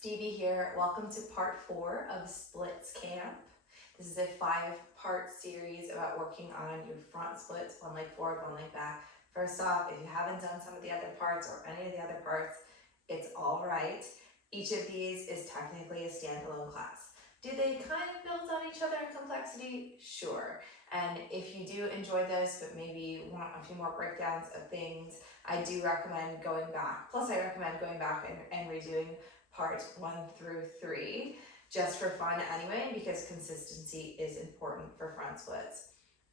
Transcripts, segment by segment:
Stevie here. Welcome to part 4 of Splits Camp. This is a 5-part series about working on your front splits, one leg forward, one leg back. First off, if you haven't done some of the other parts or any of the other parts, it's all right. Each of these is technically a standalone class. Do they kind of build on each other in complexity? Sure. And if you do enjoy this, but maybe want a few more breakdowns of things, I do recommend going back. Plus, I recommend going back and redoing part 1 through 3, just for fun anyway, because consistency is important for front splits.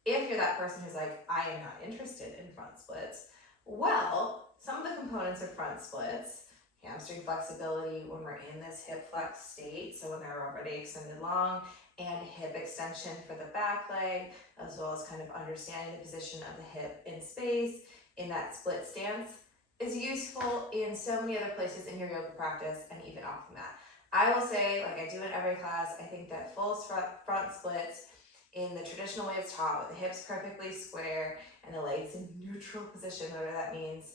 If you're that person who's like, I am not interested in front splits, well, some of the components of front splits, hamstring flexibility when we're in this hip flex state, so when they're already extended long, and hip extension for the back leg, as well as kind of understanding the position of the hip in space in that split stance, is useful in so many other places in your yoga practice and even off the mat. I will say, like I do in every class, I think that full front splits in the traditional way it's taught, with the hips perfectly square and the legs in neutral position, whatever that means,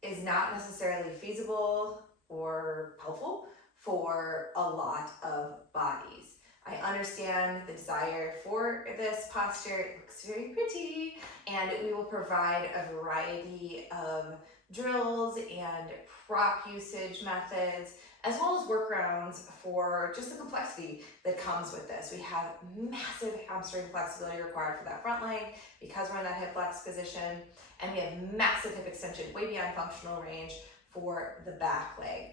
is not necessarily feasible or helpful for a lot of bodies. I understand the desire for this posture. It looks very pretty, and we will provide a variety of drills and prop usage methods, as well as workarounds for just the complexity that comes with this. We have massive hamstring flexibility required for that front leg because we're in that hip flex position, and we have massive hip extension way beyond functional range for the back leg.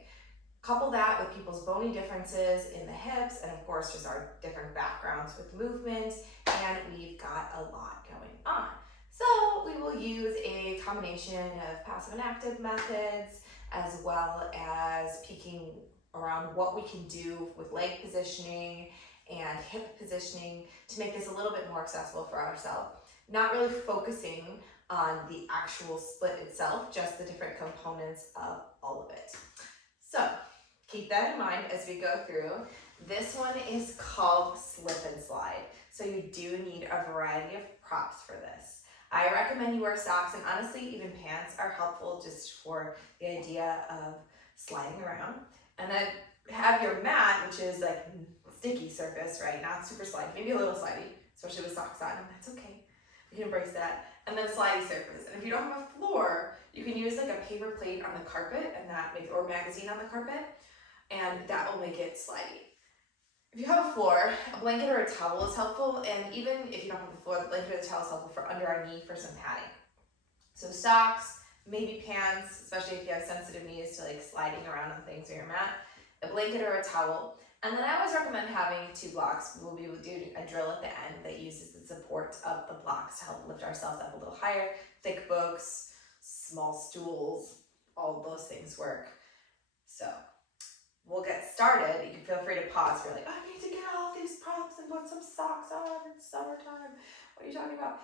Couple that with people's bony differences in the hips, and of course just our different backgrounds with movement, and we've got a lot going on. So we will use a combination of passive and active methods, as well as peeking around what we can do with leg positioning and hip positioning to make this a little bit more accessible for ourselves. Not really focusing on the actual split itself, just the different components of all of it. So keep that in mind as we go through. This one is called slip and slide. So you do need a variety of props for this. I recommend you wear socks, and honestly, even pants are helpful just for the idea of sliding around. And then have your mat, which is like sticky surface, right? Not super slidey, maybe a little slidey, especially with socks on, and that's okay. We can embrace that. And then slidey surface. And if you don't have a floor, you can use like a paper plate on the carpet, and that makes, or magazine on the carpet, and that will make it slidey. If you have a floor, a blanket or a towel is helpful, and even if you don't have the floor, the blanket or the towel is helpful for under our knee for some padding. So socks, maybe pants, especially if you have sensitive knees to like sliding around on things on your mat, a blanket or a towel. And then I always recommend having 2 blocks. We'll be able to do a drill at the end that uses the support of the blocks to help lift ourselves up a little higher. Thick books, small stools, all of those things work. So we'll get started. You can feel free to pause. You're like, I need to get all these props and put some socks on. It's summertime. What are you talking about?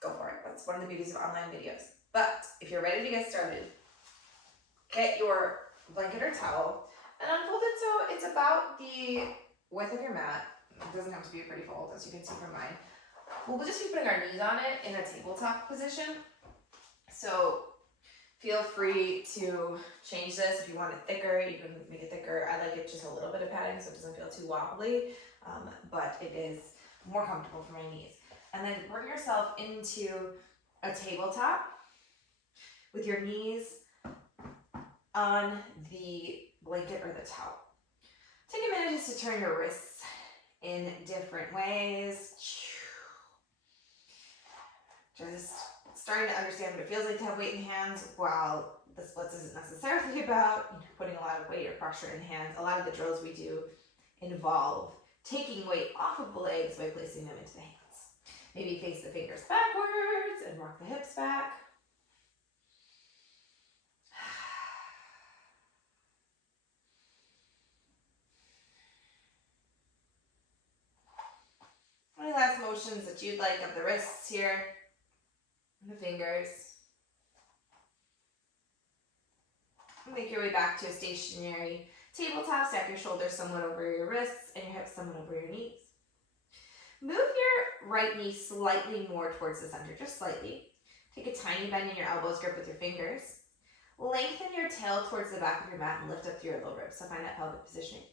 Go for it. That's one of the beauties of online videos. But if you're ready to get started, get your blanket or towel and unfold it so it's about the width of your mat. It doesn't have to be a pretty fold, as you can see from mine. We'll just be putting our knees on it in a tabletop position. So feel free to change this. If you want it thicker, you can make it thicker. I like it just a little bit of padding so it doesn't feel too wobbly, but it is more comfortable for my knees. And then bring yourself into a tabletop with your knees on the blanket or the towel. Take a minute just to turn your wrists in different ways. Just starting to understand what it feels like to have weight in hands, while the splits isn't necessarily about putting a lot of weight or pressure in hands. A lot of the drills we do involve taking weight off of the legs by placing them into the hands. Maybe face the fingers backwards and rock the hips back. Any last motions that you'd like of the wrists here and the fingers. Make your way back to a stationary tabletop. Stack your shoulders somewhat over your wrists and your hips somewhat over your knees. Move your right knee slightly more towards the center, just slightly. Take a tiny bend in your elbows, grip with your fingers. Lengthen your tail towards the back of your mat and lift up through your low ribs. So find that pelvic positioning.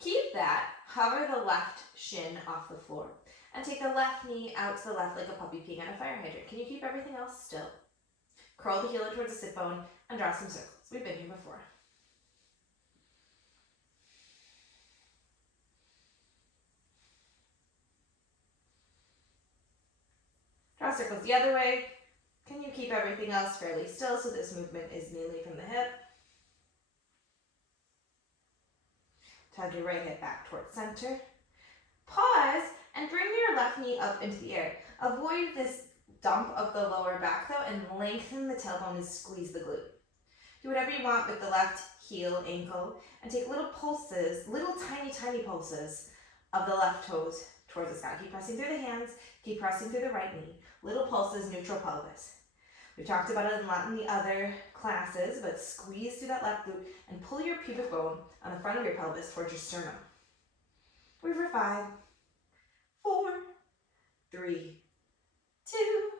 Keep that. Hover the left shin off the floor. And take the left knee out to the left like a puppy peeing at a fire hydrant. Can you keep everything else still? Curl the heel in towards the sit bone and draw some circles. We've been here before. Draw circles the other way. Can you keep everything else fairly still so this movement is mainly from the hip? Tug your right hip back towards center. Pause and bring your left knee up into the air. Avoid this dump of the lower back though and lengthen the tailbone and squeeze the glute. Do whatever you want with the left heel, ankle, and take little pulses, little tiny pulses of the left toes towards the sky. Keep pressing through the hands, keep pressing through the right knee. Little pulses, neutral pelvis. We've talked about it a lot in the other classes, but squeeze through that left glute and pull your pubic bone on the front of your pelvis towards your sternum. Breathe for 5, 4, 3, 2,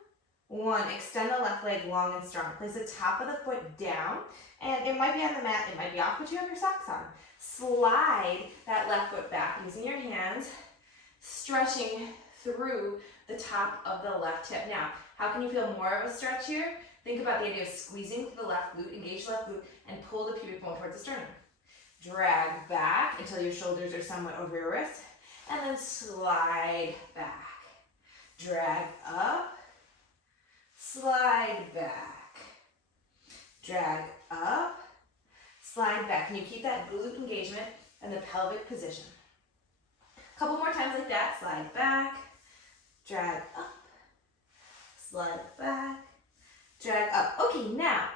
1. Extend the left leg long and strong. Place the top of the foot down, and it might be on the mat, it might be off, but you have your socks on. Slide that left foot back using your hands, stretching through the top of the left hip. Now, how can you feel more of a stretch here? Think about the idea of squeezing the left glute, engage the left glute, and pull the pubic bone towards the sternum. Drag back until your shoulders are somewhat over your wrists, and then slide back. Drag up, slide back. Drag up, slide back. Can you keep that glute engagement and the pelvic position? A couple more times like that. Slide back, drag up, slide back, drag up. Okay, now,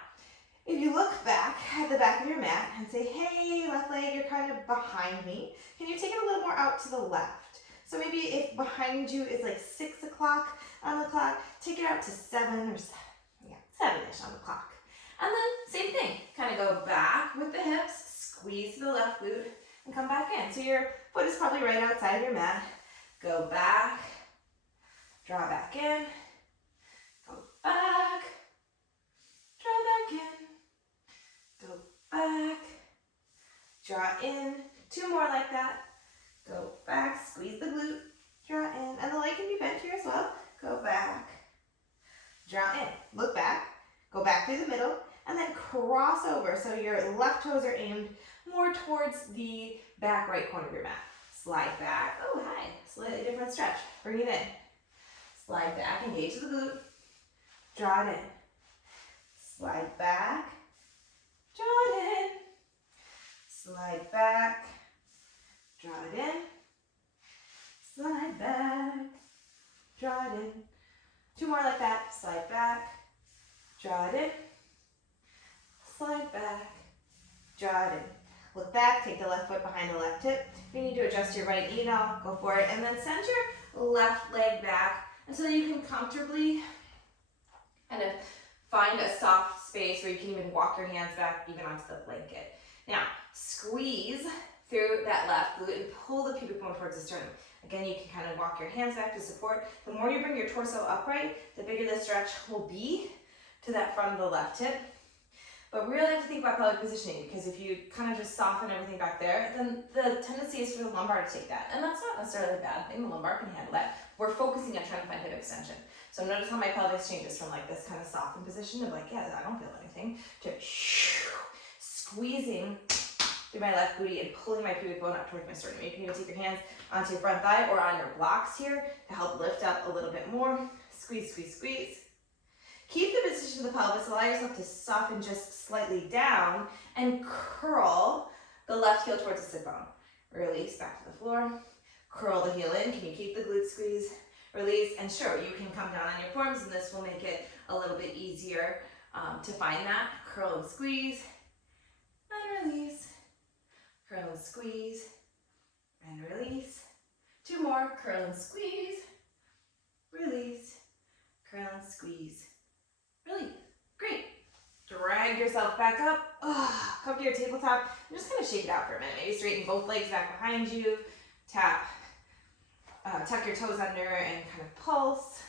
if you look back at the back of your mat and say, hey, left leg, you're kind of behind me, can you take it a little more out to the left? So maybe if behind you is like 6 o'clock on the clock, take it out to 7 or 7-ish on the clock. And then same thing, kind of go back with the hips, squeeze the left glute, and come back in. So your foot is probably right outside your mat. Go back, draw back in, go back, draw back in, go back, draw in. 2 more like that. Go back, squeeze the glute, draw in, and the leg can be bent here as well. Go back, draw in, look back, go back through the middle, and then cross over so your left toes are aimed more towards the back right corner of your mat. Slide back, oh hi, slightly different stretch, bring it in. Slide back, engage the glute, draw it in. Slide back, draw it in. Slide back, draw it in. Slide back, draw it in. 2 more like that. Slide back, draw it in. Slide back, draw it in. Look back, take the left foot behind the left hip. If you need to adjust your right knee now, go for it. And then send your left leg back until you can comfortably kind of find a soft space where you can even walk your hands back even onto the blanket. Now, squeeze through that left glute and pull the pubic bone towards the sternum. Again, you can kind of walk your hands back to support. The more you bring your torso upright, the bigger the stretch will be to that front of the left hip. But really have to think about pelvic positioning, because if you kind of just soften everything back there, then the tendency is for the lumbar to take that. And that's not necessarily a bad thing. The lumbar can handle that. We're focusing on trying to find hip extension. So notice how my pelvis changes from like this kind of softened position of like, yeah, I don't feel anything, to squeezing through my left booty and pulling my pubic bone up towards my sternum. You can even take your hands onto your front thigh or on your blocks here to help lift up a little bit more. Squeeze, squeeze, squeeze. Keep the position of the pelvis, allow yourself to soften just slightly down and curl the left heel towards the sit bone. Release back to the floor, curl the heel in. Can you keep the glute squeeze? Release, and sure, you can come down on your forms and this will make it a little bit easier to find that. Curl and squeeze, and release. Curl and squeeze, and release. 2 more, curl and squeeze, release, curl and squeeze. Really great. Drag yourself back up. Come to your tabletop and just kind of shake it out for a minute. Maybe straighten both legs back behind you. Tap, tuck your toes under and kind of pulse.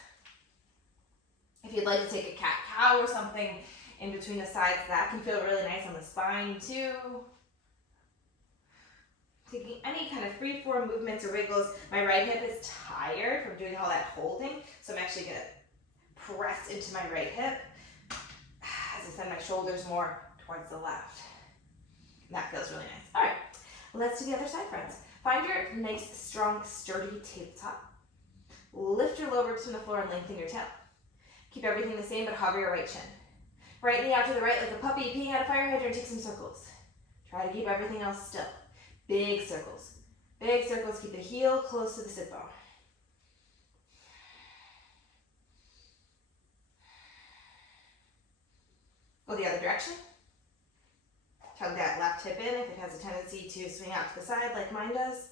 If you'd like to take a cat-cow or something in between the sides. That can feel really nice on the spine too. Taking any kind of free form movements or wiggles. My right hip is tired from doing all that holding, so I'm actually going to press into my right hip as I send my shoulders more towards the left. That feels really nice. All right, let's do the other side, friends. Find your nice, strong, sturdy tabletop. Lift your lower ribs from the floor and lengthen your tail. Keep everything the same, but hover your right shin. Right knee out to the right like a puppy peeing out a fire hydrant. Take some circles. Try to keep everything else still. Big circles. Big circles. Keep the heel close to the sit bone. Go the other direction. Tug that left hip in if it has a tendency to swing out to the side like mine does.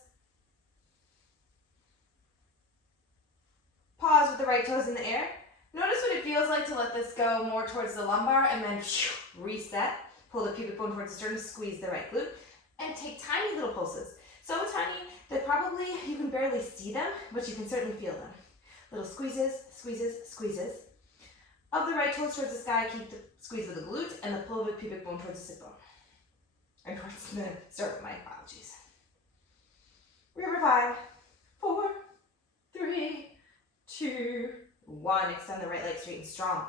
Pause with the right toes in the air. Notice what it feels like to let this go more towards the lumbar and then reset. Pull the pubic bone towards the sternum, squeeze the right glute, and take tiny little pulses. So tiny that probably you can barely see them, but you can certainly feel them. Little squeezes, squeezes, squeezes. Of the right toes towards the sky, keep the squeeze of the glute and the pull of the pubic bone towards the sit bone. And towards the sternum, my apologies. Remember 5, 4, 3, 2, 1. Extend the right leg straight and strong.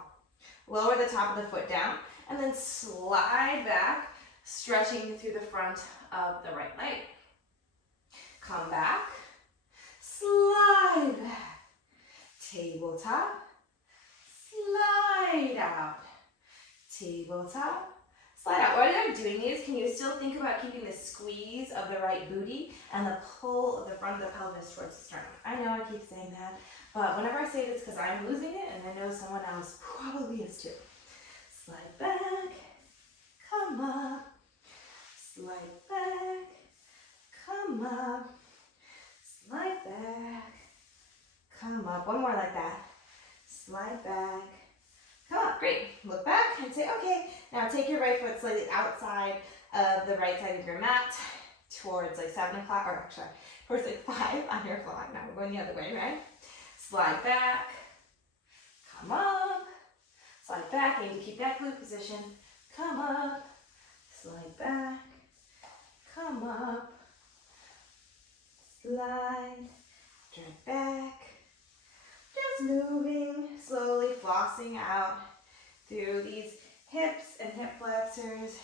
Lower the top of the foot down and then slide back, stretching through the front of the right leg. Come back, slide back, tabletop, slide out, tabletop, slide out. While I'm doing these, can you still think about keeping the squeeze of the right booty and the pull of the front of the pelvis towards the sternum? I know I keep saying that, but whenever I say it, it's because I'm losing it and I know someone else probably is too. Slide back, come up, slide back, come up, slide back, come up. One more like that. Slide back, come up. Great. Look back and say, okay, now take your right foot slightly outside of the right side of your mat towards like 7 o'clock, or actually, towards like 5 on your clock. Now we're going the other way, right? Slide back, come up, slide back. I need to keep that glute position. Come up, slide back, come up, slide, drag back. Just moving, slowly flossing out through these hips and hip flexors.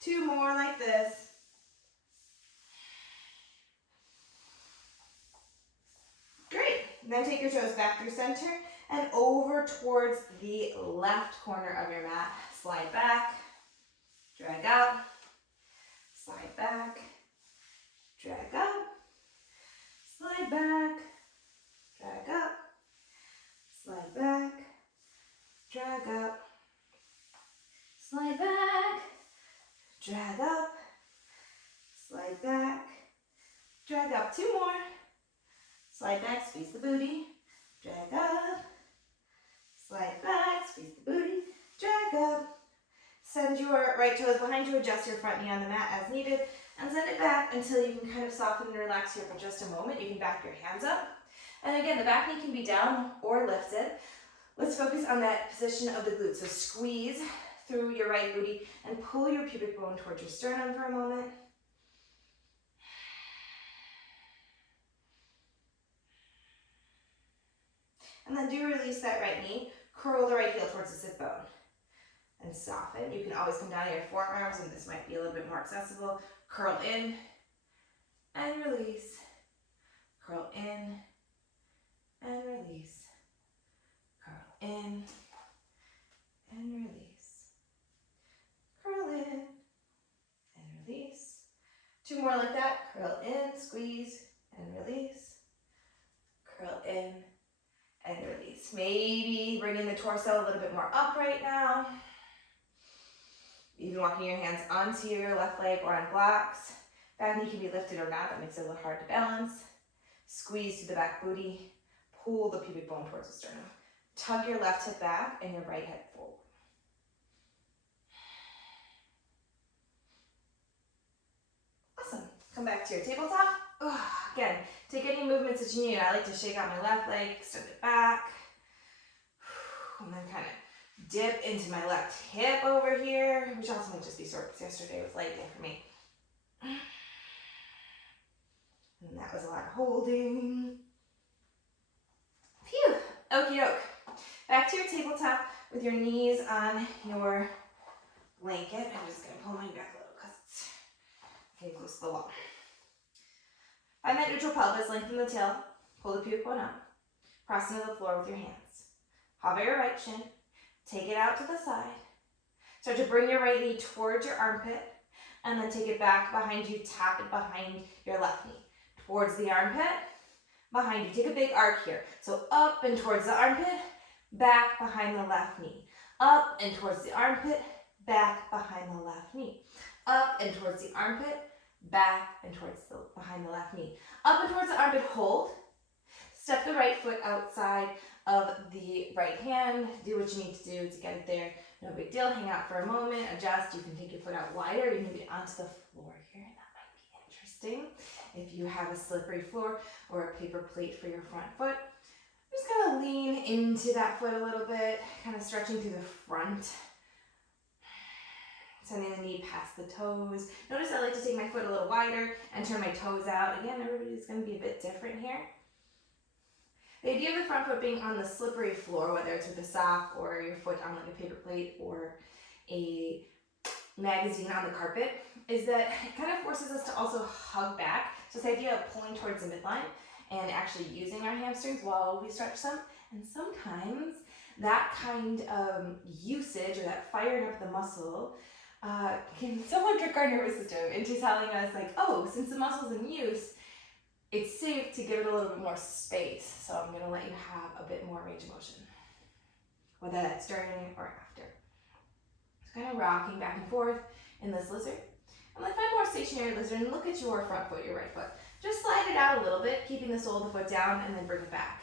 2 more like this. Great. Then take your toes back through center and over towards the left corner of your mat. Slide back, drag up, slide back, drag up, slide back, drag up, slide back, drag up, slide back, drag up, slide back, drag up. 2 more. Slide back, squeeze the booty, drag up, slide back, squeeze the booty, drag up. Send your right toes behind you, adjust your front knee on the mat as needed, and send it back until you can kind of soften and relax here for just a moment. You can back your hands up. And again, the back knee can be down or lifted. Let's focus on that position of the glute. So squeeze through your right booty and pull your pubic bone towards your sternum for a moment. And then do release that right knee. Curl the right heel towards the sit bone. And soften. You can always come down to your forearms, and this might be a little bit more accessible. Curl in and release. Curl in and release. Curl in and release. Curl in and release. 2 more like that. Curl in, squeeze, and release. Curl in and release. Maybe bringing the torso a little bit more upright now. Even walking your hands onto your left leg or on blocks. Back knee can be lifted or not. That makes it a little hard to balance. Squeeze to the back booty. Pull the pubic bone towards the sternum. Tug your left hip back and your right hip forward. Awesome. Come back to your tabletop. Again, take any movements that you need. I like to shake out my left leg, extend it back, and then kind of Dip into my left hip over here, which also might just be sore because yesterday was light day for me. And that was a lot of holding. Phew, okie doke. Back to your tabletop with your knees on your blanket. I'm just gonna pull my back a little because it's getting close to the wall. Find that neutral pelvis, lengthen the tail, pull the pubic bone up, press into the floor with your hands. Hover your right shin, take it out to the side. Start to bring your right knee towards your armpit, and then take it back behind you, tap it behind your left knee. Towards the armpit, behind you. Take a big arc here. So up and towards the armpit, back behind the left knee. Up and towards the armpit, back behind the left knee. Up and towards the armpit, back and towards the behind the left knee. Up and towards the armpit, hold. Step the right foot outside of the right hand. Do what you need to do to get it there. No big deal. Hang out for a moment. Adjust. You can take your foot out wider. You can get onto the floor here. That might be interesting. If you have a slippery floor or a paper plate for your front foot, just kind of lean into that foot a little bit, kind of stretching through the front. Sending the knee past the toes. Notice I like to take my foot a little wider and turn my toes out. Again, everybody's going to be a bit different here. The idea of the front foot being on the slippery floor, whether it's with a sock or your foot on like a paper plate or a magazine on the carpet, is that it kind of forces us to also hug back. So this idea of pulling towards the midline and actually using our hamstrings while we stretch them. And sometimes that kind of usage or that firing up the muscle can somewhat trick our nervous system into telling us like, oh, since the muscle's in use, it's safe to give it a little bit more space. So I'm going to let you have a bit more range of motion, whether that's during or after. So kind of rocking back and forth in this lizard. And then find more stationary lizard and look at your front foot, your right foot. Just slide it out a little bit, keeping the sole of the foot down, and then bring it back.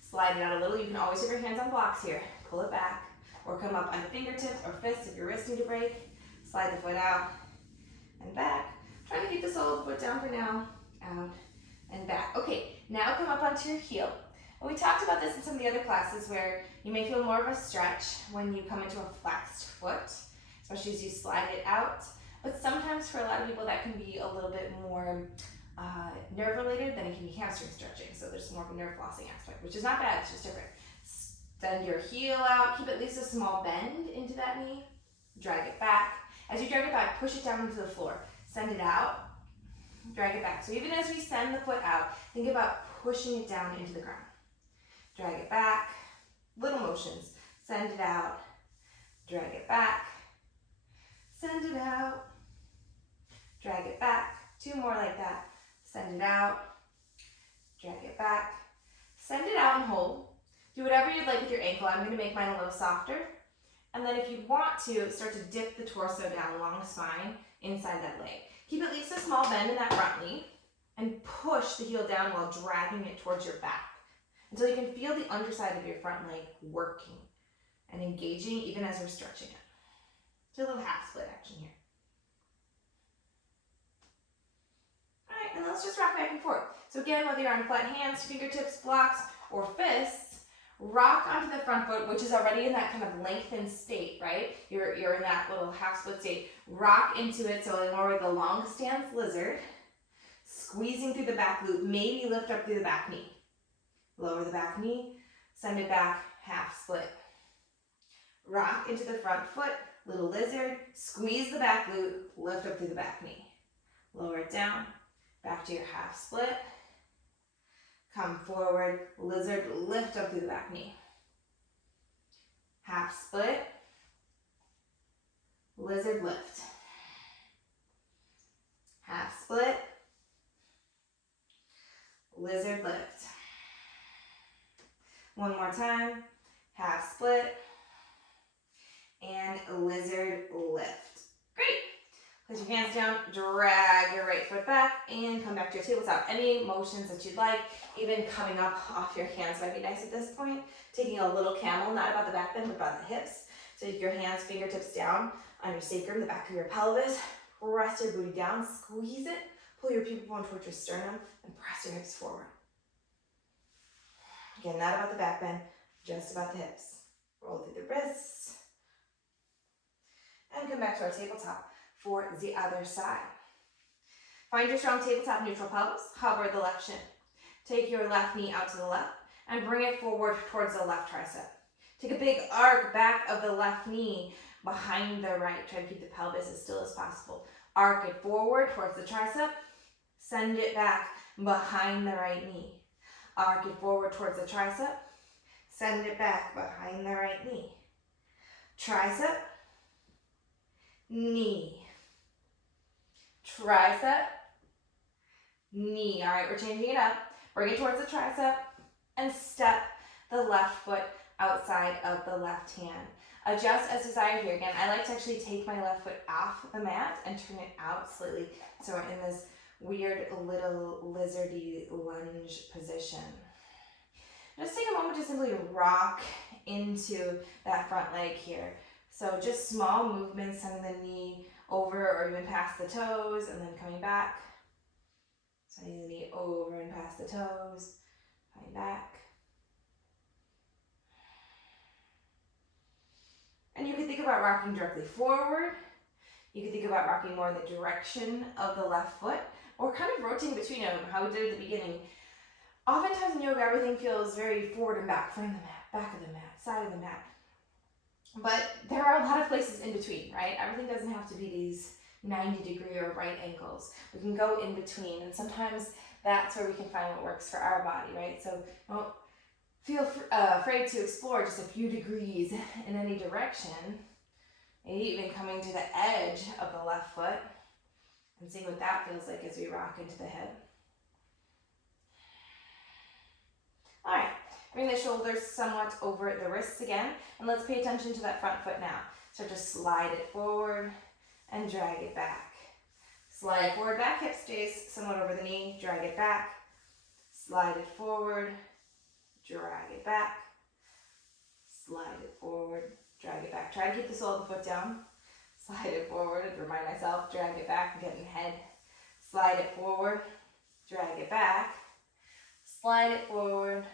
Slide it out a little. You can always have your hands on blocks here. Pull it back, or come up on the fingertips or fists if your wrist need a break. Slide the foot out and back. Try to keep the sole of the foot down for now. Out and back. Okay, now come up onto your heel. And we talked about this in some of the other classes where you may feel more of a stretch when you come into a flexed foot, especially as you slide it out. But sometimes for a lot of people that can be a little bit more nerve related than it can be hamstring stretching. So there's more of a nerve flossing aspect, which is not bad, it's just different. Send your heel out, keep at least a small bend into that knee, drag it back. As you drag it back, push it down into the floor. Send it out, drag it back. So even as we send the foot out, think about pushing it down into the ground. Drag it back, little motions. Send it out, drag it back, send it out, drag it back. 2 more like that. Send it out, drag it back, send it out and hold. Do whatever you'd like with your ankle. I'm going to make mine a little softer. And then if you want to, start to dip the torso down along the spine inside that leg. Keep at least a small bend in that front knee and push the heel down while dragging it towards your back until you can feel the underside of your front leg working and engaging even as we're stretching it. Do a little half split action here. All right, and let's just rock back and forth. So again, whether you're on flat hands, fingertips, blocks, or fists, rock onto the front foot, which is already in that kind of lengthened state, right? You're in that little half split state. Rock into it, so lower the long stance lizard, squeezing through the back glute, maybe lift up through the back knee. Lower the back knee, send it back, half split. Rock into the front foot, little lizard, squeeze the back glute, lift up through the back knee. Lower it down, back to your half split. Come forward, lizard, lift up through the back knee. Half split, lizard lift. Half split, lizard lift. One more time, half split, and lizard lift. Great. Put your hands down, drag your right foot back, and come back to your tabletop. Any motions that you'd like, even coming up off your hands might be nice at this point. Taking a little camel, not about the back bend, but about the hips. So your hands, fingertips down on your sacrum, the back of your pelvis. Press your booty down, squeeze it, pull your pubic bone towards your sternum, and press your hips forward. Again, not about the back bend, just about the hips. Roll through the wrists. And come back to our tabletop for the other side. Find your strong tabletop neutral pelvis. Hover the left shin. Take your left knee out to the left and bring it forward towards the left tricep. Take a big arc back of the left knee behind the right. Try to keep the pelvis as still as possible. Arc it forward towards the tricep. Send it back behind the right knee. Arc it forward towards the tricep. Send it back behind the right knee. Tricep, knee. Tricep, knee. All right, we're changing it up. Bring it towards the tricep and step the left foot outside of the left hand. Adjust as desired here. Again, I like to actually take my left foot off the mat and turn it out slightly. So we're in this weird little lizardy lunge position. Just take a moment to simply rock into that front leg here. So just small movements, sending the knee over or even past the toes and then coming back. Sending the knee over and past the toes, coming back. And you can think about rocking directly forward. You can think about rocking more in the direction of the left foot or kind of rotating between them, how we did at the beginning. Oftentimes in yoga, everything feels very forward and back, front of the mat, back of the mat, side of the mat. But there are a lot of places in between, right? Everything doesn't have to be these 90-degree or right angles. We can go in between, and sometimes that's where we can find what works for our body, right? So don't feel afraid to explore just a few degrees in any direction, maybe even coming to the edge of the left foot and seeing what that feels like as we rock into the hip. All right, bring the shoulders somewhat over the wrists again, and let's pay attention to that front foot now. So just slide it forward and drag it back. Slide forward, back, hip stays somewhat over the knee, drag it back. Slide it forward, drag it back. Slide it forward, drag it back. Try to keep the sole of the foot down. Slide it forward, and remind myself, drag it back, get in head. Slide it forward, drag it back. Slide it forward,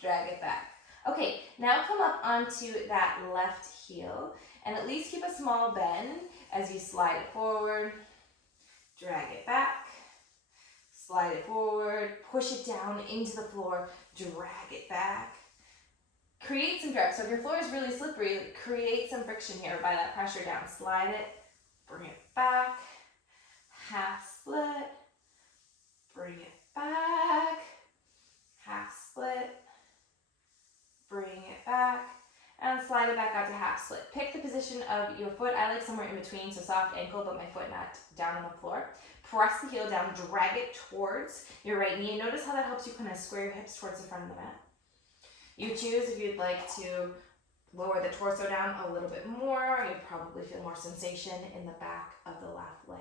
drag it back. Okay, now come up onto that left heel and at least keep a small bend as you slide it forward, drag it back, slide it forward, push it down into the floor, drag it back. Create some drag. So if your floor is really slippery, create some friction here by that pressure down. Slide it, bring it back, half split, bring it back, half split, bring it back, and slide it back out to half split. Pick the position of your foot. I like somewhere in between, so soft ankle, but my foot not down on the floor. Press the heel down, drag it towards your right knee, and notice how that helps you kind of square your hips towards the front of the mat. You choose if you'd like to lower the torso down a little bit more. You'd probably feel more sensation in the back of the left leg.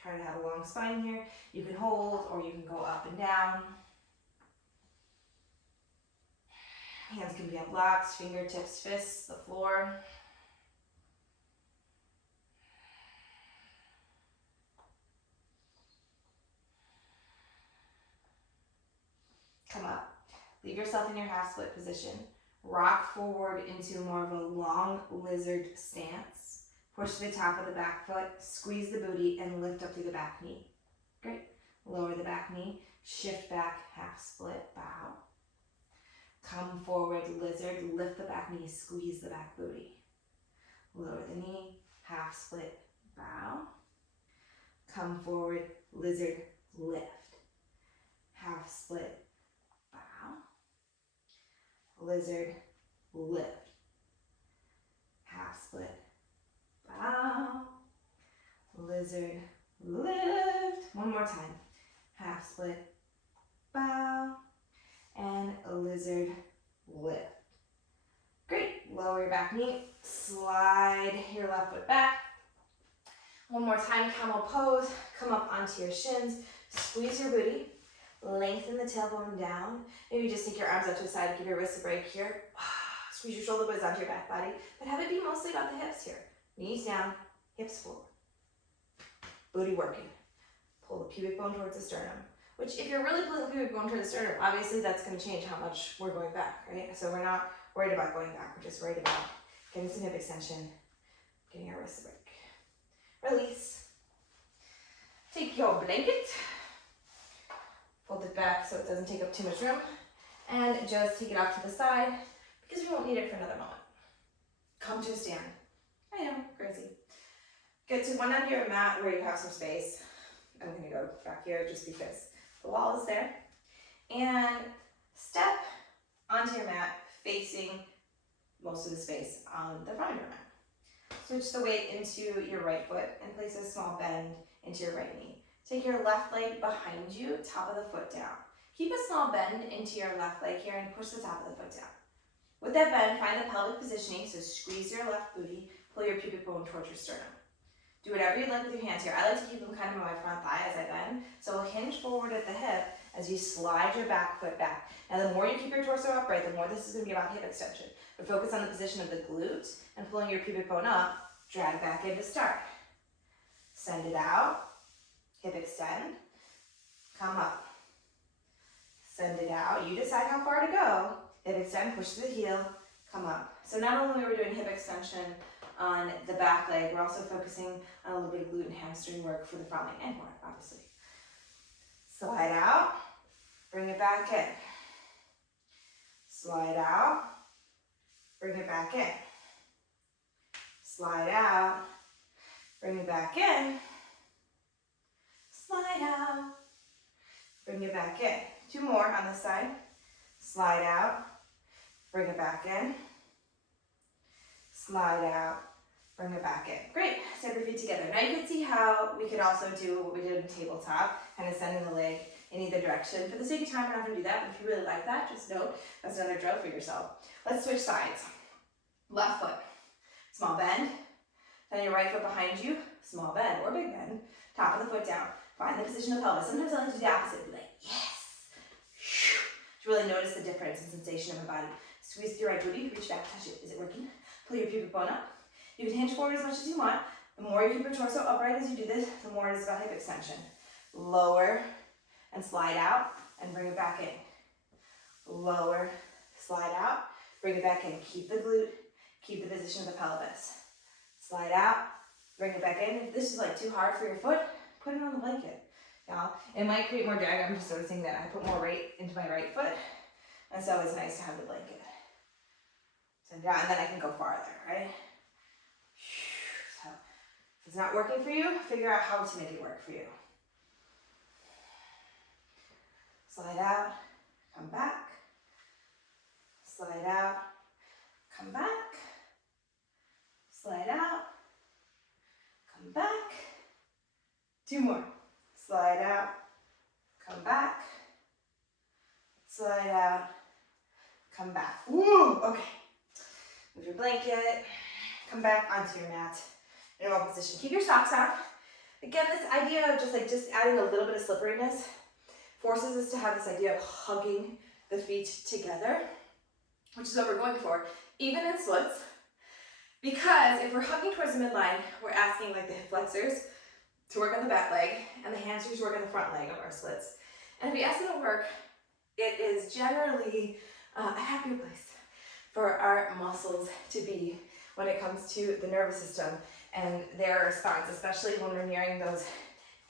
Try to have a long spine here. You can hold or you can go up and down. Hands can be on blocks, fingertips, fists, the floor. Come up. Leave yourself in your half split position. Rock forward into more of a long lizard stance. Push to the top of the back foot, squeeze the booty, and lift up through the back knee. Great. Lower the back knee, shift back, half split, bow. Come forward, lizard, lift the back knee, squeeze the back booty. Lower the knee, half split, bow. Come forward, lizard, lift. Half split, bow. Lizard, lift. Half split, bow. Lizard, lift. One more time. Half split, bow. And a lizard lift. Great. Lower your back knee. Slide your left foot back. One more time, camel pose. Come up onto your shins. Squeeze your booty. Lengthen the tailbone down. Maybe just take your arms out to the side. Give your wrists a break here. Squeeze your shoulder blades onto your back body. But have it be mostly about the hips here. Knees down, hips forward. Booty working. Pull the pubic bone towards the sternum. which if you're really looking going toward the sternum, obviously that's going to change how much we're going back, right? So we're not worried about going back, we're just worried about getting some hip extension, getting our wrist to break. Release. Take your blanket, fold it back so it doesn't take up too much room, and just take it off to the side because we won't need it for another moment. Come to a stand. I know, crazy. Get to one end of your mat where you have some space. I'm gonna go back here just because the wall is there. And step onto your mat facing most of the space on the front of your mat. Switch the weight into your right foot and place a small bend into your right knee. Take your left leg behind you, top of the foot down. Keep a small bend into your left leg here and push the top of the foot down. With that bend, find the pelvic positioning, so squeeze your left booty, pull your pubic bone towards your sternum. Do whatever you like with your hands here. I like to keep them kind of on my front thigh as I bend, so we'll hinge forward at the hip as you slide your back foot back. Now the more you keep your torso upright, the more this is going to be about hip extension. But focus on the position of the glute and pulling your pubic bone up, drag back in to start. Send it out, hip extend, come up. Send it out, you decide how far to go. Hip extend, push to the heel, come up. So not only are we doing hip extension on the back leg, we're also focusing on a little bit of glute and hamstring work for the front leg and more, obviously. Slide out, bring it back in. Slide out, bring it back in. Slide out, bring it back in. Slide out, bring it back in. Two more on this side. Slide out, bring it back in. Slide out, bring it back in. Great, step your feet together. Now you can see how we could also do what we did in tabletop, kind of sending the leg in either direction. For the sake of time, we're not gonna do that, but if you really like that, just note that's another drill for yourself. Let's switch sides. Left foot, small bend. Then your right foot behind you, small bend or big bend. Top of the foot down. Find the position of the pelvis. Sometimes I like to do the opposite. Be like, yes. To really notice the difference in sensation of my body. Squeeze your right booty, reach back, touch it. Is it working? Pull your pubic bone up. You can hinge forward as much as you want. The more you keep your torso upright as you do this, the more it is about hip extension. Lower and slide out and bring it back in. Lower, slide out, bring it back in. Keep the glute, keep the position of the pelvis. Slide out, bring it back in. If this is like too hard for your foot, put it on the blanket. Y'all, it might create more drag. I'm just noticing that I put more weight into my right foot, and so it's nice to have the blanket. Send down, and then I can go farther, right? So if it's not working for you, figure out how to make it work for you. Slide out, come back. Slide out, come back. Slide out, come back. Two more. Slide out, come back. Slide out, come back. Woo, okay. Move your blanket, come back onto your mat in a normal position. Keep your socks on. Again, this idea of just adding a little bit of slipperiness forces us to have this idea of hugging the feet together, which is what we're going for, even in splits. Because if we're hugging towards the midline, we're asking like the hip flexors to work on the back leg and the hamstrings to work on the front leg of our splits. And if we ask them to work, it is generally a happier place for our muscles to be when it comes to the nervous system and their response, especially when we're nearing those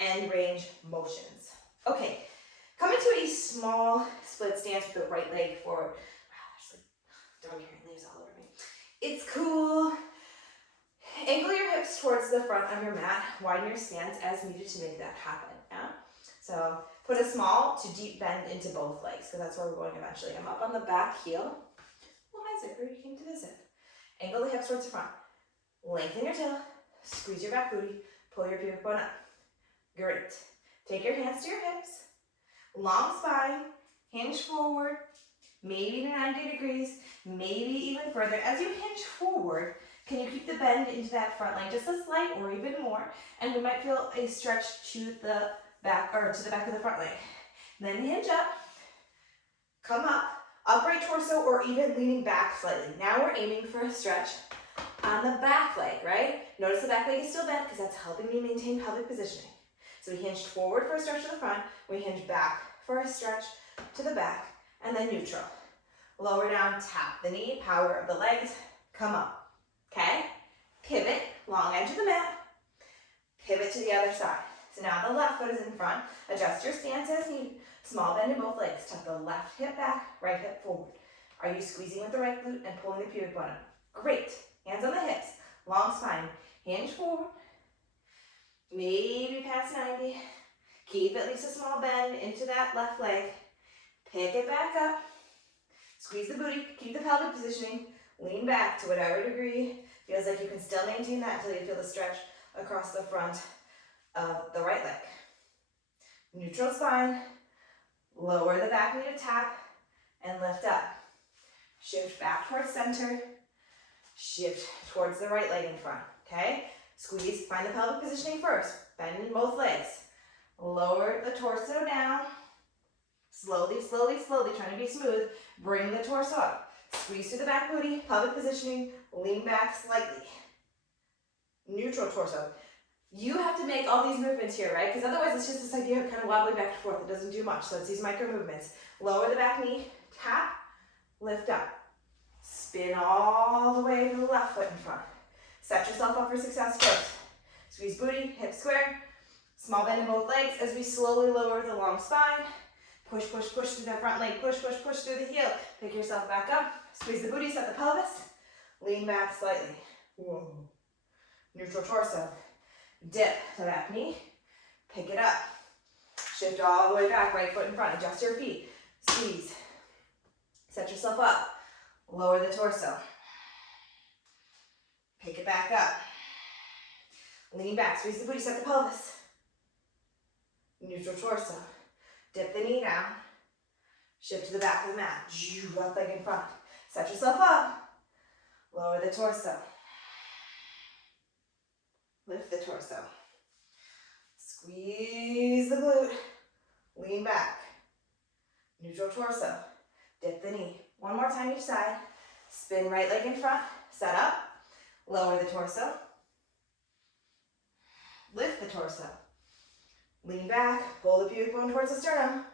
end range motions. Okay, come into a small split stance with the right leg forward. Wow, there's like dog hair and leaves all over me. It's cool. Angle your hips towards the front of your mat. Widen your stance as needed to make that happen. Yeah? So put a small to deep bend into both legs because that's where we're going eventually. I'm up on the back heel. Well, hi zipper, you came to the zip. Angle the hips towards the front. Lengthen your tail. Squeeze your back booty. Pull your pubic bone up. Great. Take your hands to your hips. Long spine. Hinge forward. Maybe to 90 degrees. Maybe even further. As you hinge forward, can you keep the bend into that front leg just a slight or even more? And we might feel a stretch to the back or to the back of the front leg. Then hinge up, come up, upright torso or even leaning back slightly. Now we're aiming for a stretch on the back leg, right? Notice the back leg is still bent because that's helping me maintain pelvic positioning. So we hinged forward for a stretch to the front, we hinge back for a stretch to the back, and then neutral. Lower down, tap the knee, power of the legs, come up, okay? Pivot, long edge of the mat, pivot to the other side. So now the left foot is in front, adjust your stance as needed, small bend in both legs, tuck the left hip back, right hip forward. Are you squeezing with the right glute and pulling the pubic bone up? Great, hands on the hips, long spine, hinge forward, maybe past 90, keep at least a small bend into that left leg, pick it back up, squeeze the booty, keep the pelvic positioning, lean back to whatever degree feels like you can still maintain that until you feel the stretch across the front of the right leg. Neutral spine, lower the back knee to tap, and lift up. Shift back towards center, shift towards the right leg in front, okay? Squeeze, find the pelvic positioning first, bend in both legs. Lower the torso down, slowly, slowly, slowly, trying to be smooth. Bring the torso up. Squeeze through the back booty, pelvic positioning, lean back slightly. Neutral torso. You have to make all these movements here, right? Because otherwise it's just this idea of kind of wobbling back and forth. It doesn't do much. So it's these micro movements. Lower the back knee, tap, lift up. Spin all the way to the left foot in front. Set yourself up for success first. Squeeze booty, hip square. Small bend in both legs as we slowly lower the long spine. Push, push, push through that front leg. Push, push, push through the heel. Pick yourself back up. Squeeze the booty, set the pelvis. Lean back slightly. Whoa. Neutral torso. Dip the back knee. Pick it up. Shift all the way back, right foot in front. Adjust your feet. Squeeze. Set yourself up. Lower the torso. Pick it back up. Lean back. Squeeze the booty, set the pelvis. Neutral torso. Dip the knee down. Shift to the back of the mat. Left leg in front. Set yourself up. Lower the torso. Lift the torso. Squeeze the glute. Lean back. Neutral torso. Dip the knee. One more time each side. Spin right leg in front. Set up. Lower the torso. Lift the torso. Lean back. Pull the pubic bone towards the sternum.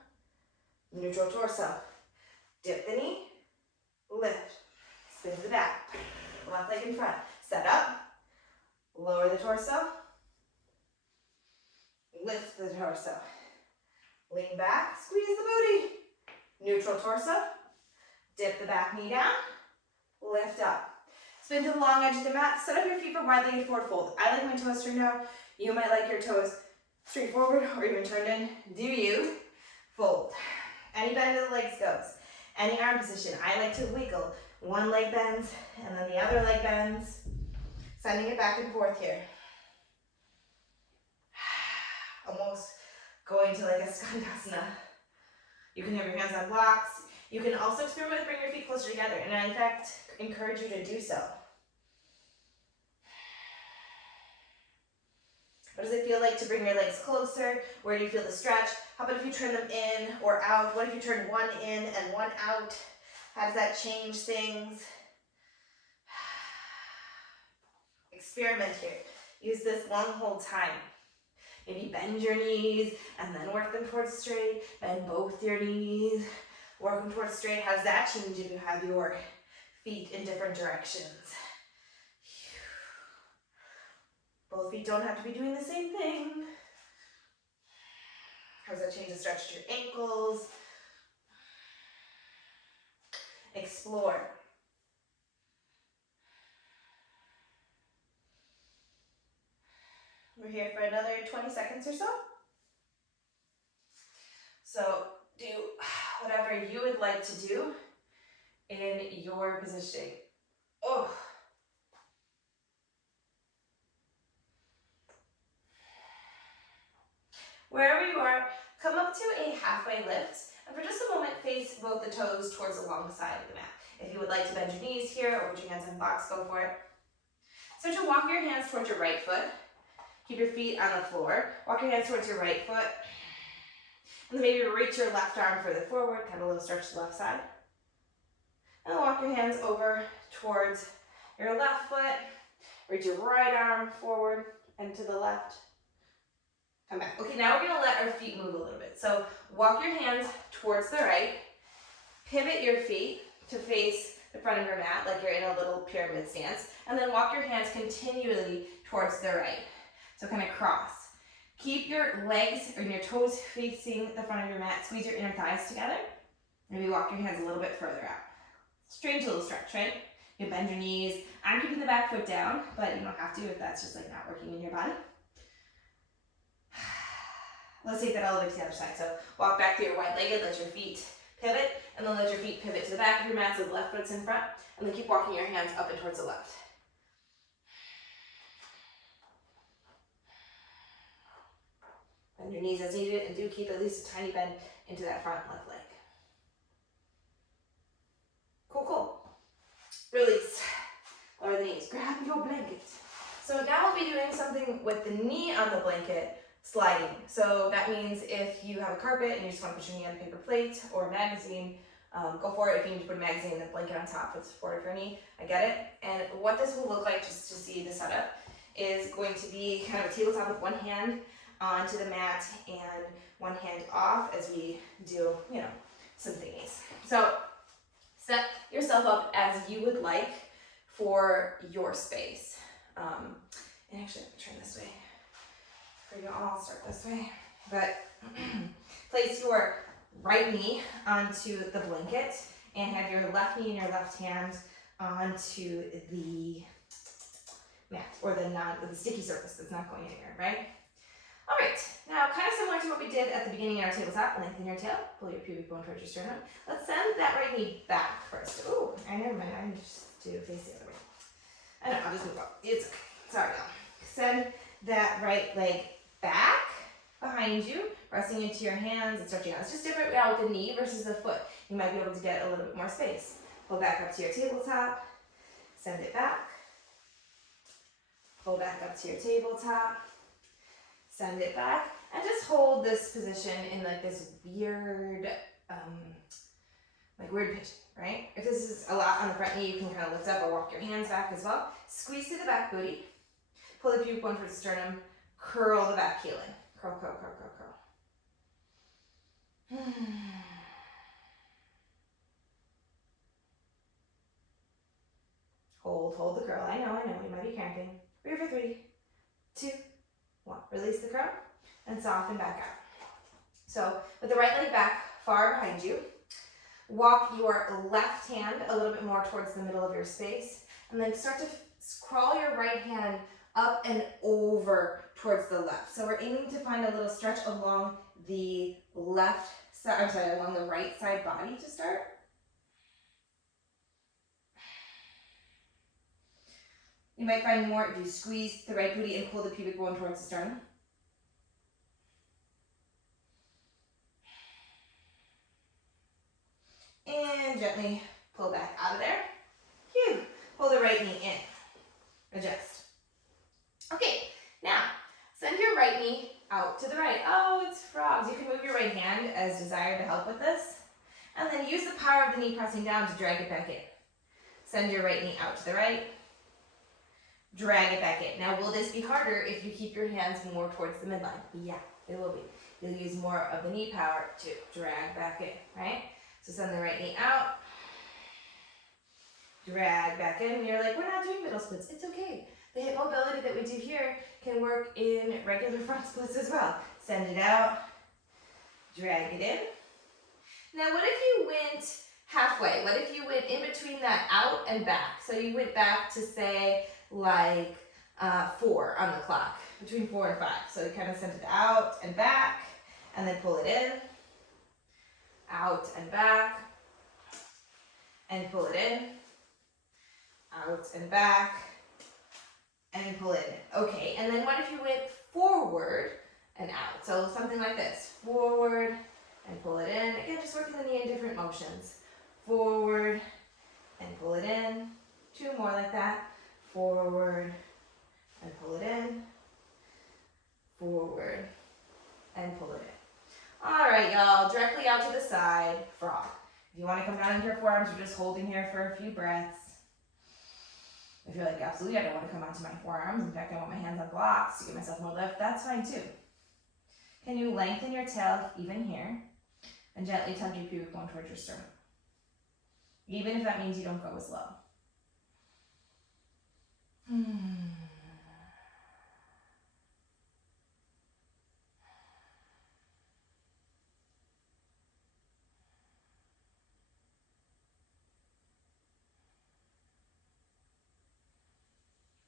Neutral torso. Dip the knee. Lift. Spin to the back. Left leg in front. Set up. Lower the torso. Lift the torso. Lean back. Squeeze the booty. Neutral torso. Dip the back knee down. Lift up. Spin to the long edge of the mat. Set up your feet for wide-legged forward fold. I like my toes turned out. You might like your toes straight forward or even turned in. Do you? Fold. Any bend of the legs goes. Any arm position. I like to wiggle. One leg bends and then the other leg bends. Sending it back and forth here. Almost going to like a skandasana. You can have your hands on blocks. You can also experiment with bringing your feet closer together, and I in fact encourage you to do so. What does it feel like to bring your legs closer? Where do you feel the stretch? How about if you turn them in or out? What if you turn one in and one out? How does that change things? Experiment here. Use this long whole time. Maybe bend your knees and then work them towards straight. Bend both your knees. Work them towards straight. How does that change if you have your feet in different directions? Both feet don't have to be doing the same thing. How does that change the stretch to your ankles? Explore. We're here for another 20 seconds or so. So do whatever you would like to do in your positioning. Oh. Wherever you are, come up to a halfway lift, and for just a moment, face both the toes towards the long side of the mat. If you would like to bend your knees here or put your hands on blocks, go for it. Start to walk your hands towards your right foot. Keep your feet on the floor. Walk your hands towards your right foot. And then maybe reach your left arm further forward, kind of a little stretch to the left side. And walk your hands over towards your left foot. Reach your right arm forward and to the left. Come back. Okay, now we're gonna let our feet move a little bit. So walk your hands towards the right, pivot your feet to face the front of your mat like you're in a little pyramid stance, and then walk your hands continually towards the right. So kind of cross. Keep your legs or your toes facing the front of your mat. Squeeze your inner thighs together. Maybe walk your hands a little bit further out. Strange little stretch, right? You bend your knees. I'm keeping the back foot down, but you don't have to if that's just like not working in your body. Let's take that all the way to the other side. So walk back to your wide-legged, let your feet pivot, and then let your feet pivot to the back of your mat so the left foot's in front, and then keep walking your hands up and towards the left. Bend your knees as needed, and do keep at least a tiny bend into that front left leg. Cool, cool. Release. Lower the knees. Grab your blanket. So now we'll be doing something with the knee on the blanket, sliding. So that means if you have a carpet and you just want to put your knee on a paper plate or a magazine, go for it. If you need to put a magazine and a blanket on top for the support of your knee, I get it. And what this will look like, just to see the setup, is going to be kind of a tabletop with one hand onto the mat and one hand off as we do, you know, some thingies. So set yourself up as you would like for your space. And actually, I'm gonna turn this way. For you all, I'll start this way. But place your right knee onto the blanket and have your left knee and your left hand onto the mat or the sticky surface that's not going anywhere, right? All right, now kind of similar to what we did at the beginning in our tabletop, lengthen your tail, pull your pubic bone towards your sternum. Let's send that right knee back first. Ooh, I never mind, I need to face the other way. I know, I'll just move up. It's okay. Sorry, y'all. Send that right leg back behind you, pressing into your hands and stretching out. It's just different now with the knee versus the foot. You might be able to get a little bit more space. Pull back up to your tabletop, send it back. Pull back up to your tabletop, send it back, and just hold this position in like this weird, weird pitch, right? If this is a lot on the front knee, you can kind of lift up or walk your hands back as well. Squeeze through the back booty, pull the pubic bone towards the sternum, curl the back heel in. Curl, curl, curl, curl, curl. Hold the curl. I know, you might be cramping. Rear for 3, 2, 1. Release the curl and soften back out. So with the right leg back far behind you, walk your left hand a little bit more towards the middle of your space, and then start to crawl your right hand up and over towards the left. So we're aiming to find a little stretch along the left side, along the right side body to start. You might find more if you squeeze the right booty and pull the pubic bone towards the sternum. And gently pull back out of there. Phew. Pull the right knee in. Adjust. Okay, now send your right knee out to the right. Oh, it's frogs. You can move your right hand as desired to help with this. And then use the power of the knee pressing down to drag it back in. Send your right knee out to the right. Drag it back in. Now, will this be harder if you keep your hands more towards the midline? Yeah, it will be. You'll use more of the knee power to drag back in, right? So send the right knee out. Drag back in. You're like, we're not doing middle splits. It's okay. The hip mobility that we do here can work in regular front splits as well. Send it out. Drag it in. Now, what if you went halfway? What if you went in between that out and back? So you went back to say, like 4 on the clock, between 4 and 5. So you kind of send it out and back, and then pull it in, out and back, and pull it in, out and back, and pull it in. Okay, and then what if you went forward and out? So something like this, forward and pull it in. Again, just working the knee in different motions. Forward and pull it in. 2 more like that. Forward and pull it in. Forward and pull it in. All right, y'all, directly out to the side, frog. If you want to come down into your forearms, you're just holding here for a few breaths. If you're like, absolutely, I don't want to come onto my forearms. In fact, I want my hands on blocks to give myself more lift. That's fine too. Can you lengthen your tail even here and gently tuck your pubic bone towards your sternum? Even if that means you don't go as low.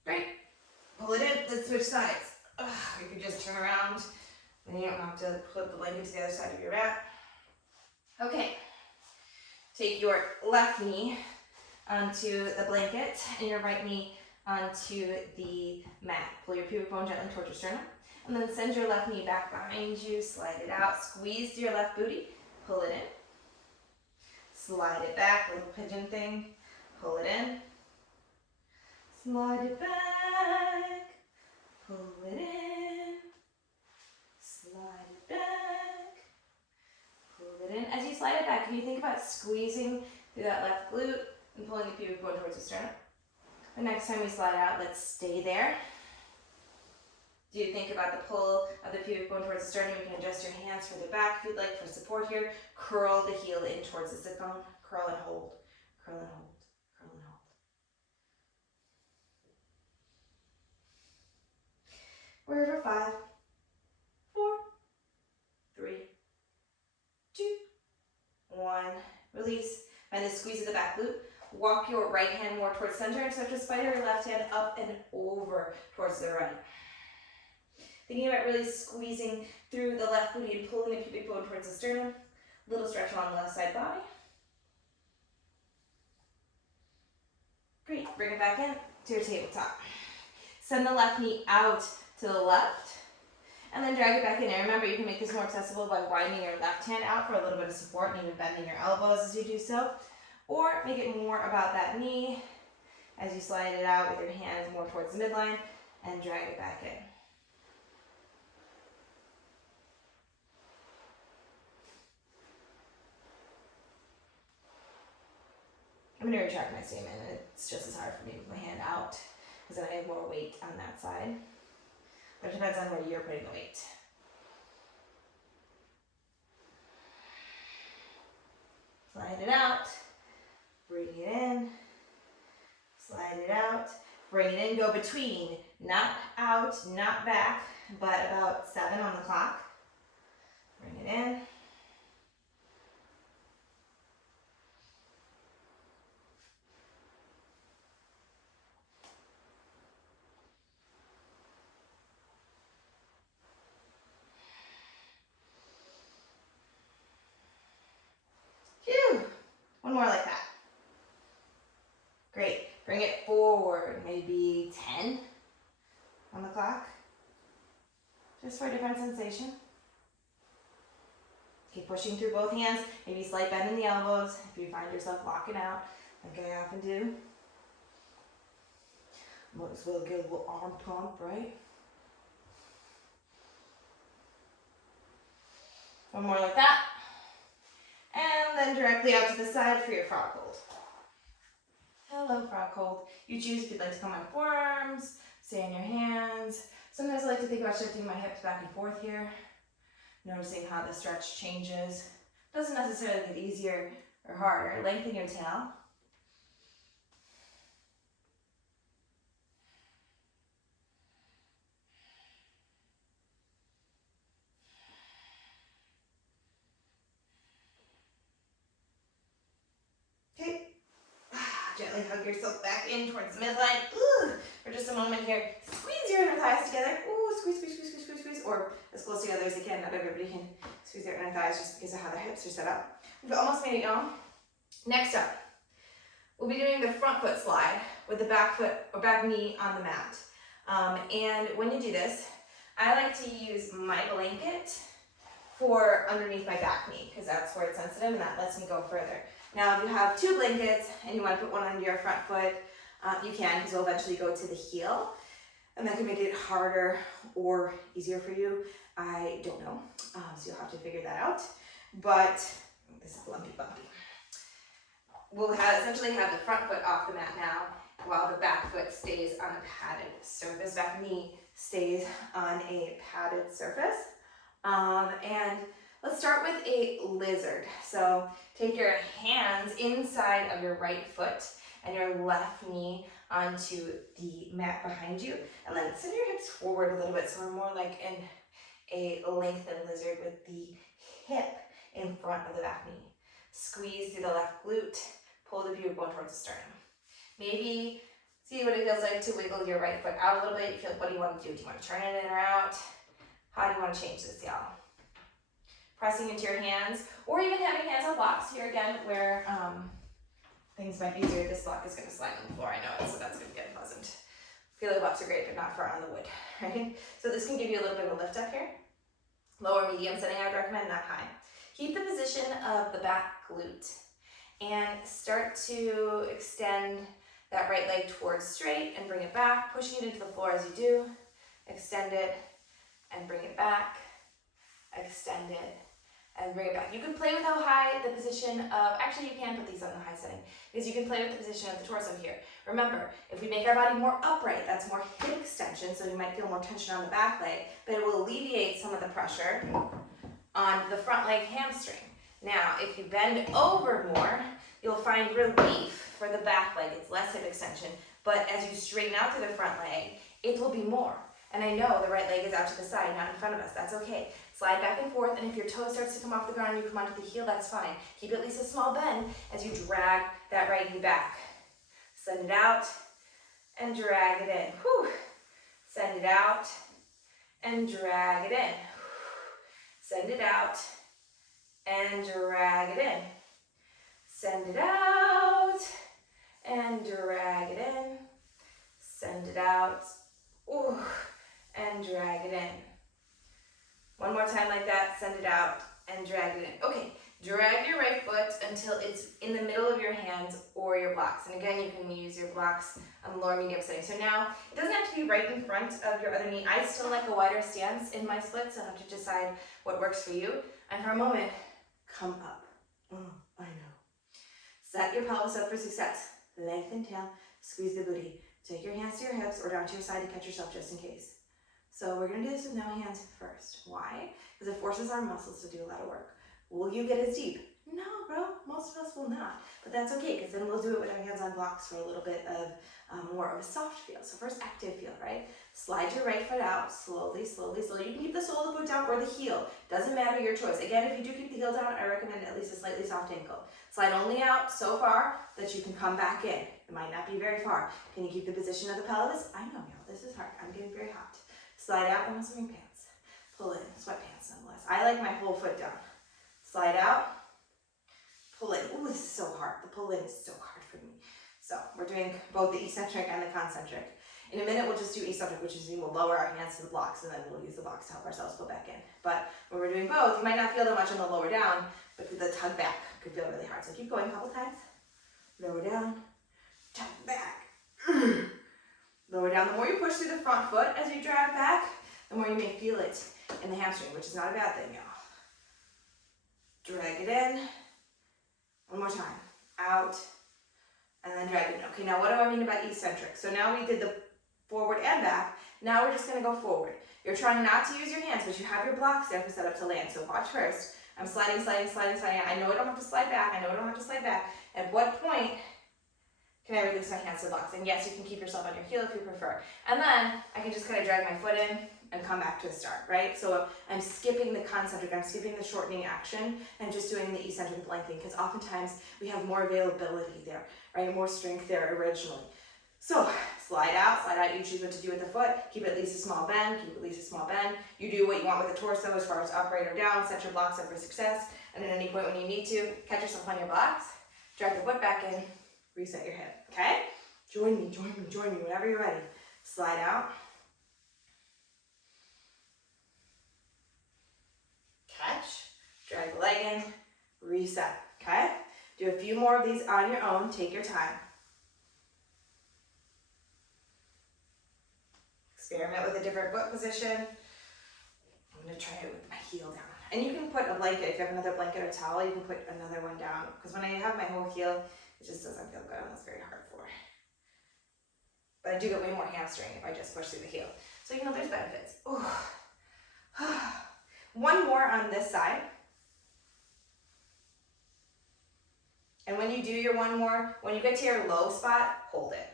Great. Pull it in. Let's switch sides. You could just turn around, and you don't have to flip the blanket to the other side of your mat. Okay. Take your left knee onto the blanket and your right knee onto the mat. Pull your pubic bone gently towards your sternum. And then send your left knee back behind you, slide it out, squeeze through your left booty, pull it in. Slide it back, little pigeon thing, pull it in. Slide it back, pull it in. Slide it back, pull it in. As you slide it back, can you think about squeezing through that left glute and pulling the pubic bone towards the sternum? The next time we slide out, let's stay there. Do you think about the pull of the pubic bone towards the sternum? You can adjust your hands further back if you'd like for support here. Curl the heel in towards the sit bone. Curl and hold. Curl and hold. Curl and hold. We're here for 5, 4, 3, 2, 1. Release. Find the squeeze of the back glute. Walk your right hand more towards center and start to spider your left hand up and over towards the right. Thinking about really squeezing through the left booty and pulling the pubic bone towards the sternum. Little stretch along the left side body. Great. Bring it back in to your tabletop. Send the left knee out to the left and then drag it back in. And remember, you can make this more accessible by widening your left hand out for a little bit of support and even bending your elbows as you do so. Or make it more about that knee as you slide it out with your hands more towards the midline and drag it back in. I'm going to retract my statement, and it's just as hard for me with my hand out because then I have more weight on that side. But it depends on where you're putting the weight. Slide it out, bring it in, slide it out, bring it in, go between, not out, not back, but about 7 on the clock. Bring it in. Phew. One more like that. Great. Bring it forward, maybe 10 on the clock. Just for a different sensation. Keep pushing through both hands. Maybe slight bend in the elbows if you find yourself locking out, like I often do. Might as well get a little arm pump, right? One more like that. And then directly out to the side for your frog hold. Hello, frog hold. You choose if you'd like to come on forearms, stay on your hands. Sometimes I like to think about shifting my hips back and forth here, noticing how the stretch changes. Doesn't necessarily get easier or harder. Lengthen your tail. Okay. Gently hug yourself back in towards the midline. Ooh, for just a moment here. Squeeze your inner thighs together. Ooh, squeeze, squeeze, squeeze, squeeze, squeeze, squeeze. Or as close together as you can. Not everybody can squeeze their inner thighs just because of how their hips are set up. We've almost made it, y'all. Next up, we'll be doing the front foot slide with the back foot or back knee on the mat. And when you do this, I like to use my blanket for underneath my back knee because that's where it's sensitive and that lets me go further. Now, if you have 2 blankets and you want to put one under your front foot, you can because it'll eventually go to the heel. And that can make it harder or easier for you. I don't know. So you'll have to figure that out. But this is lumpy bumpy. We'll essentially have the front foot off the mat now while the back foot stays on a padded surface. Back knee stays on a padded surface. And let's start with a lizard. So take your hands inside of your right foot and your left knee onto the mat behind you. And then send your hips forward a little bit so we're more like in a lengthened lizard with the hip in front of the back knee. Squeeze through the left glute, pull the pubicula towards the sternum. Maybe see what it feels like to wiggle your right foot out a little bit. You feel, what do you want to do? Do you want to turn it in or out? How do you want to change this, y'all? Pressing into your hands, or even having hands on blocks here again, where things might be easier. This block is going to slide on the floor, I know it, so that's going to get unpleasant. Feeling blocks are great, but not for on the wood, right? So this can give you a little bit of a lift up here. Lower medium setting, I would recommend, not high. Keep the position of the back glute and start to extend that right leg towards straight and bring it back, pushing it into the floor as you do. Extend it and bring it back. Extend it and bring it back. You can play with how high the position of, actually you can put these on the high setting, because you can play with the position of the torso here. Remember, if we make our body more upright, that's more hip extension, so you might feel more tension on the back leg, but it will alleviate some of the pressure on the front leg hamstring. Now, if you bend over more, you'll find relief for the back leg. It's less hip extension, but as you straighten out through the front leg, it will be more. And I know the right leg is out to the side, not in front of us. That's okay. Slide back and forth, and if your toe starts to come off the ground and you come onto the heel, that's fine. Keep at least a small bend as you drag that right knee back. Send it out and drag it in. Whew. Send it out and drag it in. Send it out and drag it in. Send it out and drag it in. Send it out. Ooh, and drag it in. One more time like that, send it out and drag it in. Okay, drag your right foot until it's in the middle of your hands or your blocks. And again, you can use your blocks on the lower medium setting. So now, it doesn't have to be right in front of your other knee. I still like a wider stance in my splits. I have to decide what works for you. And for a moment, come up. Oh, I know. Set your pelvis up for success. Lengthen tail, squeeze the booty. Take your hands to your hips or down to your side to catch yourself just in case. So we're gonna do this with no hands first. Why? Because it forces our muscles to do a lot of work. Will you get as deep? No, bro, most of us will not. But that's okay, because then we'll do it with our hands on blocks for a little bit of more of a soft feel. So first, active feel, right? Slide your right foot out, slowly, slowly, slowly. You can keep the sole of the foot down or the heel. Doesn't matter, your choice. Again, if you do keep the heel down, I recommend at least a slightly soft ankle. Slide only out so far that you can come back in. It might not be very far. Can you keep the position of the pelvis? I know, y'all, this is hard. I'm getting very hot. Slide out in swimming pants. Pull in, sweatpants nonetheless. I like my whole foot down. Slide out, pull in. Ooh, this is so hard. The pull in is so hard for me. So we're doing both the eccentric and the concentric. In a minute, we'll just do eccentric, which is we'll lower our hands to the blocks, and then we'll use the blocks to help ourselves pull back in. But when we're doing both, you might not feel that much on the lower down, but the tug back could feel really hard. So keep going a couple times. Lower down, tug back. Lower down. The more you push through the front foot as you drag back, the more you may feel it in the hamstring, which is not a bad thing, y'all. Drag it in. One more time. Out. And then drag it in. Okay, now what do I mean about eccentric? So now we did the forward and back. Now we're just going to go forward. You're trying not to use your hands, but you have your blocks there for set up to land. So watch first. I'm sliding, sliding, sliding, sliding. I know I don't have to slide back. I know I don't have to slide back. At what point can I release my hands to the blocks? And yes, you can keep yourself on your heel if you prefer. And then I can just kind of drag my foot in and come back to the start, right? So I'm skipping the concentric, I'm skipping the shortening action, and just doing the eccentric lengthening, because oftentimes we have more availability there, right? More strength there originally. So slide out, you choose what to do with the foot, keep at least a small bend, keep at least a small bend. You do what you want with the torso as far as upright or down, set your blocks up for success, and at any point when you need to, catch yourself on your blocks, drag the foot back in, reset your hip, okay? Join me, join me, join me, whenever you're ready. Slide out. Catch, drag the leg in, reset, okay? Do a few more of these on your own, take your time. Experiment with a different foot position. I'm gonna try it with my heel down. And you can put a blanket, if you have another blanket or towel, you can put another one down. Because when I have my whole heel, it just doesn't feel good, and that's very hard for. But I do get way more hamstring if I just push through the heel. So, there's benefits. Ooh. One one more on this side. And when you do your one more, when you get to your low spot, hold it.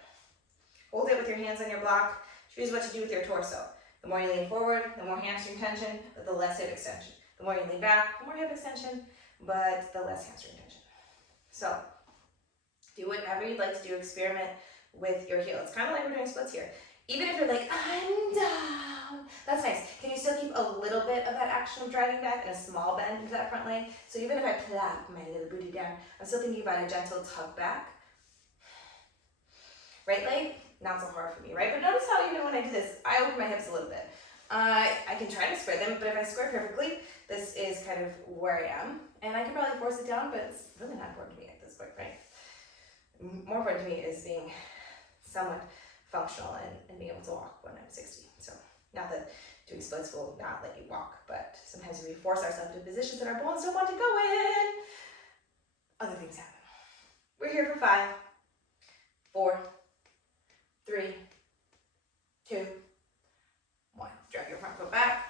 Hold it with your hands on your block. Choose what to do with your torso. The more you lean forward, the more hamstring tension, but the less hip extension. The more you lean back, the more hip extension, but the less hamstring tension. So do whatever you'd like to do. Experiment with your heel. It's kind of like we're doing splits here. Even if you're like, I'm down, that's nice. Can you still keep a little bit of that action of driving back and a small bend into that front leg? So even if I plop my little booty down, I'm still thinking about a gentle tug back. Right leg, not so hard for me, right? But notice how even when I do this, I open my hips a little bit. I can try to square them, but if I square perfectly, this is kind of where I am. And I can probably force it down, but it's really not important to me at this point, right? More important to me is being somewhat functional and being able to walk when I'm 60. So not that doing splits will not let you walk, but sometimes we force ourselves into positions that our bones don't want to go in, other things happen. We're here for 5, 4, 3, 2, 1. Drag your front foot back.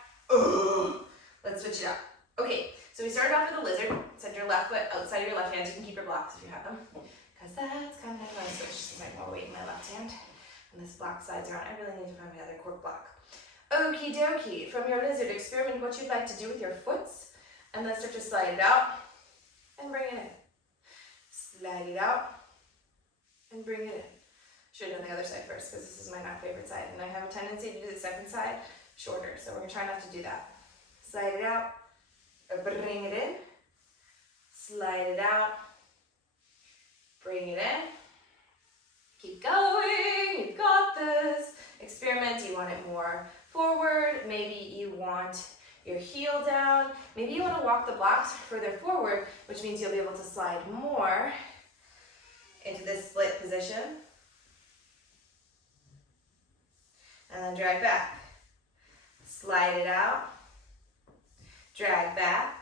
Let's switch it up. Okay, so we started off with a lizard. Send your left foot outside of your left hand. You can keep your blocks if you have them, because that's kind of nice. So it's just like more weight in my left hand. And this block slides around. I really need to find my other cork block. Okie dokie. From your lizard, experiment what you'd like to do with your foots. And then start to slide it out and bring it in. Slide it out and bring it in. Should have done the other side first, because this is my not favorite side. And I have a tendency to do the second side shorter. So we're going to try not to do that. Slide it out. Bring it in. Slide it out. Bring it in. Keep going, you've got this. Experiment, you want it more forward. Maybe you want your heel down. Maybe you want to walk the blocks further forward, which means you'll be able to slide more into this split position. And then drag back. Slide it out. Drag back.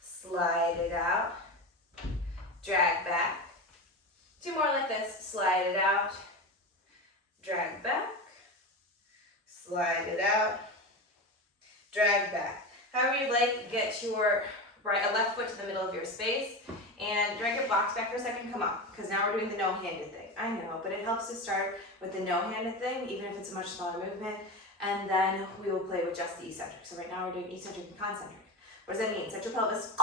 Slide it out. Drag back. 2 more like this. Slide it out. Drag back. Slide it out. Drag back. However you'd like, get your left foot to the middle of your space and drag your blocks back for a second. Come up, because now we're doing the no-handed thing. I know, but it helps to start with the no-handed thing, even if it's a much smaller movement, and then we will play with just the eccentric. So right now we're doing eccentric and concentric. What does that mean? Set your pelvis,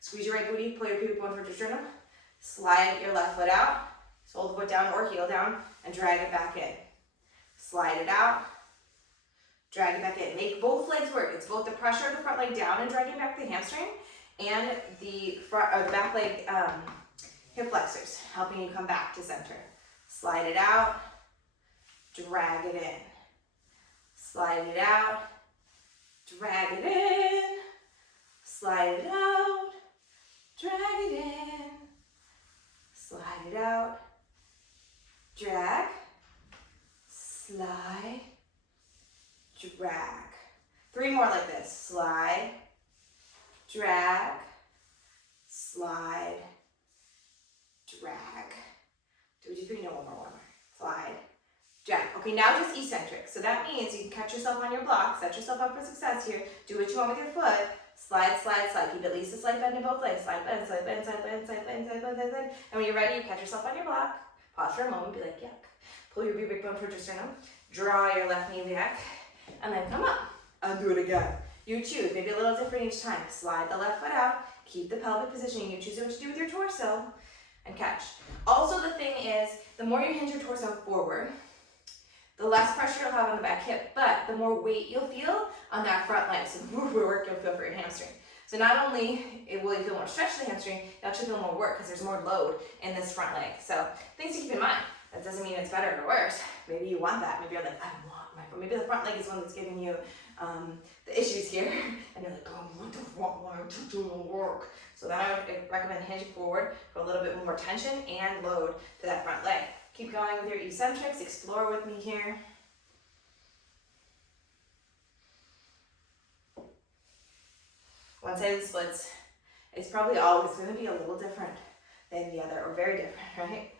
squeeze your right booty, pull your pubic bone towards your sternum, slide your left foot out, so hold the foot down or heel down, and drag it back in. Slide it out, drag it back in. Make both legs work. It's both the pressure of the front leg down and dragging back the hamstring, and the back leg hip flexors, helping you come back to center. Slide it out, drag it in. Slide it out, drag it in. Slide it out, drag it in. Slide it out, drag, slide, drag. 3 more like this. Slide, drag, slide, drag. 2, 2, 3, no, one more. Slide, drag. Okay, now just eccentric. So that means you can catch yourself on your block, set yourself up for success here, do what you want with your foot, slide, slide, slide. Keep at least a slight bend in both legs. Slide, bend, slide, bend, slide, bend, slide, bend, slide, bend, slide, bend. And when you're ready, you catch yourself on your block, pause for a moment, be like, yuck. Pull your pubic bone towards your sternum, draw your left knee back, and then come up and do it again. You choose, maybe a little different each time. Slide the left foot out, keep the pelvic positioning. You choose what to do with your torso, and catch. Also, the thing is, the more you hinge your torso forward, the less pressure you'll have on the back hip, but the more weight you'll feel on that front leg, so the more work you'll feel for your hamstring. So not only will you feel more stretch to the hamstring, you actually feel more work because there's more load in this front leg. So things to keep in mind. That doesn't mean it's better or worse. Maybe you want that. Maybe you're like, I want my front. Maybe the front leg is one that's giving you the issues here, and you're like, oh, I want the front leg to do the work. So then I would recommend hinging forward for a little bit more tension and load to that front leg. Keep going with your eccentrics. Explore with me here. One side of the splits is probably always going to be a little different than the other, or very different, right?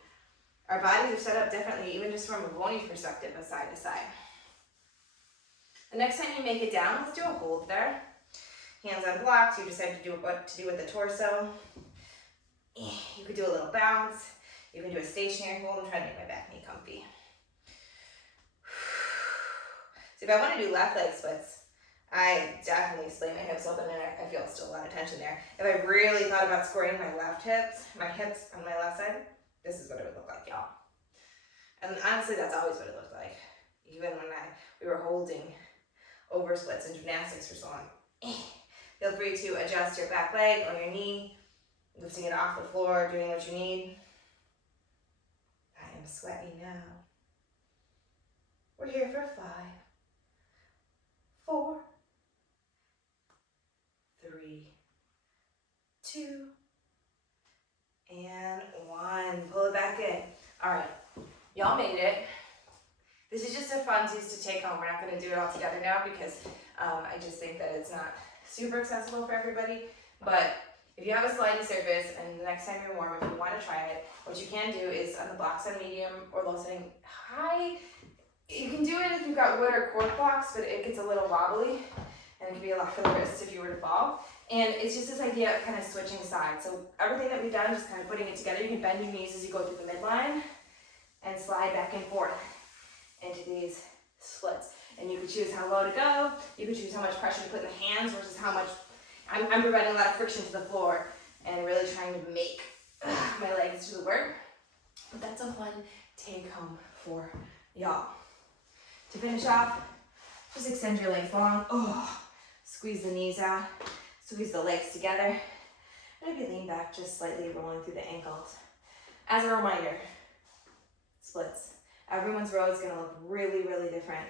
Our bodies are set up differently, even just from a bony perspective, of side to side. The next time you make it down, let's do a hold there. hands on blocks, you decide to do what to do with the torso. You could do a little bounce. You can do a stationary hold. I'm trying to make my back knee comfy. So if I want to do left leg splits, I definitely splay my hips open and I feel still a lot of tension there. If I really thought about squaring my hips on my left side, this is what it would look like, y'all. And honestly, that's always what it looked like. Even when we were holding over splits in gymnastics or so on. Feel free to adjust your back leg or your knee, lifting it off the floor, doing what you need. I am sweaty now. We're here for 5, 4, 3, 2, and 1. Pull it back in. All right, y'all made it. This is just a funsies to take home. We're not going to do it all together now because I just think that it's not super accessible for everybody. But if you have a sliding surface and the next time you're warm, if you want to try it, what you can do is on the blocks on medium or low setting high, you can do it if you've got wood or cork blocks, but it gets a little wobbly and it can be a lot for the wrists if you were to fall. And it's just this idea of kind of switching sides. So everything that we've done, just kind of putting it together. You can bend your knees as you go through the midline and slide back and forth into these splits. And you could choose how low to go. You could choose how much pressure to put in the hands versus how much. I'm providing a lot of friction to the floor and really trying to make my legs do the work. But that's a fun take home for y'all. To finish off, just extend your legs long. Squeeze the knees out. Squeeze the legs together. And maybe lean back just slightly, rolling through the ankles. As a reminder, splits. Everyone's row is going to look really, really different.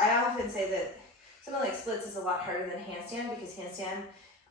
I often say that something like splits is a lot harder than handstand because handstand,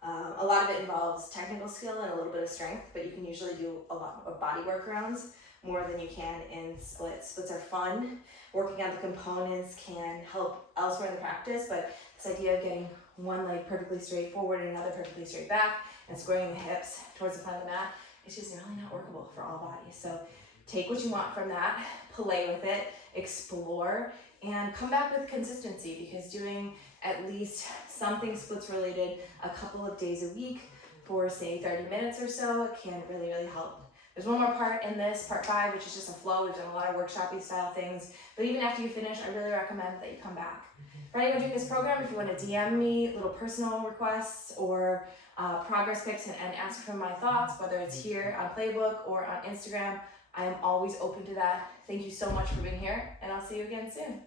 a lot of it involves technical skill and a little bit of strength, but you can usually do a lot of body workarounds more than you can in splits. Splits are fun. Working on the components can help elsewhere in the practice, but this idea of getting one leg perfectly straight forward and another perfectly straight back and squaring the hips towards the front of the mat, it's just really not workable for all bodies. So take what you want from that, play with it, explore, and come back with consistency because doing at least something splits related a couple of days a week for say 30 minutes or so can really, really help. There's one more part in this, part 5, which is just a flow. We've done a lot of workshop-y style things, but even after you finish, I really recommend that you come back. For anyone doing this program, if you want to DM me little personal requests or progress pics and ask for my thoughts, whether it's here on Playbook or on Instagram, I am always open to that. Thank you so much for being here, and I'll see you again soon.